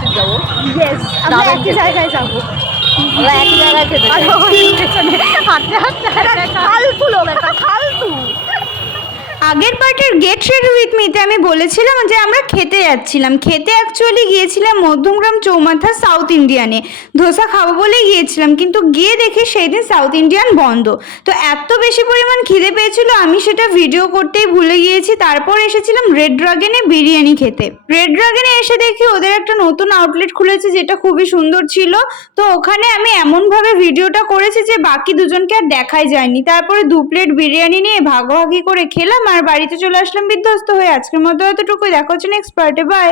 উপস্থিত যাবো। ইয়েস, আমরা একই জায়গায় যাবো। আমরা একই জায়গায় খেতে আর যাই। ওই পেছনে হাঁটতে হাঁটতে ফালতু লোক একটা ফালতু। আগের পার্টের গেট রেডি উইথ মিতে আমি বলেছিলাম যে আমরা খেতে যাচ্ছিলাম। খেতে অ্যাকচুয়ালি গিয়েছিলাম মধ্যমগ্রাম চৌমাথা সাউথ ইন্ডিয়ানে, ধোসা খাবো বলে গিয়েছিলাম, কিন্তু গিয়ে দেখি সেই দিন সাউথ ইন্ডিয়ান বন্ধ। তো এত বেশি পরিমাণ খিদে পেয়েছিল আমি সেটা ভিডিও করতেই ভুলে গিয়েছি। তারপর এসেছিলাম রেড ড্রাগনে বিরিয়ানি খেতে। রেড ড্রাগনে এসে দেখি ওদের একটা নতুন আউটলেট খুলেছে যেটা খুবই সুন্দর ছিল। তো ওখানে আমি এমনভাবে ভিডিওটা করেছি যে বাকি দুজনকে আর দেখাই যায়নি। তারপরে 2 প্লেট বিরিয়ানি নিয়ে ভাগাভাগি করে খেলাম আর বাড়িতে চলে আসলাম বিধ্বস্ত হয়ে। আজকের মতো এতটুকুই, দেখা হচ্ছে নেক্সট পার্টে, বাই।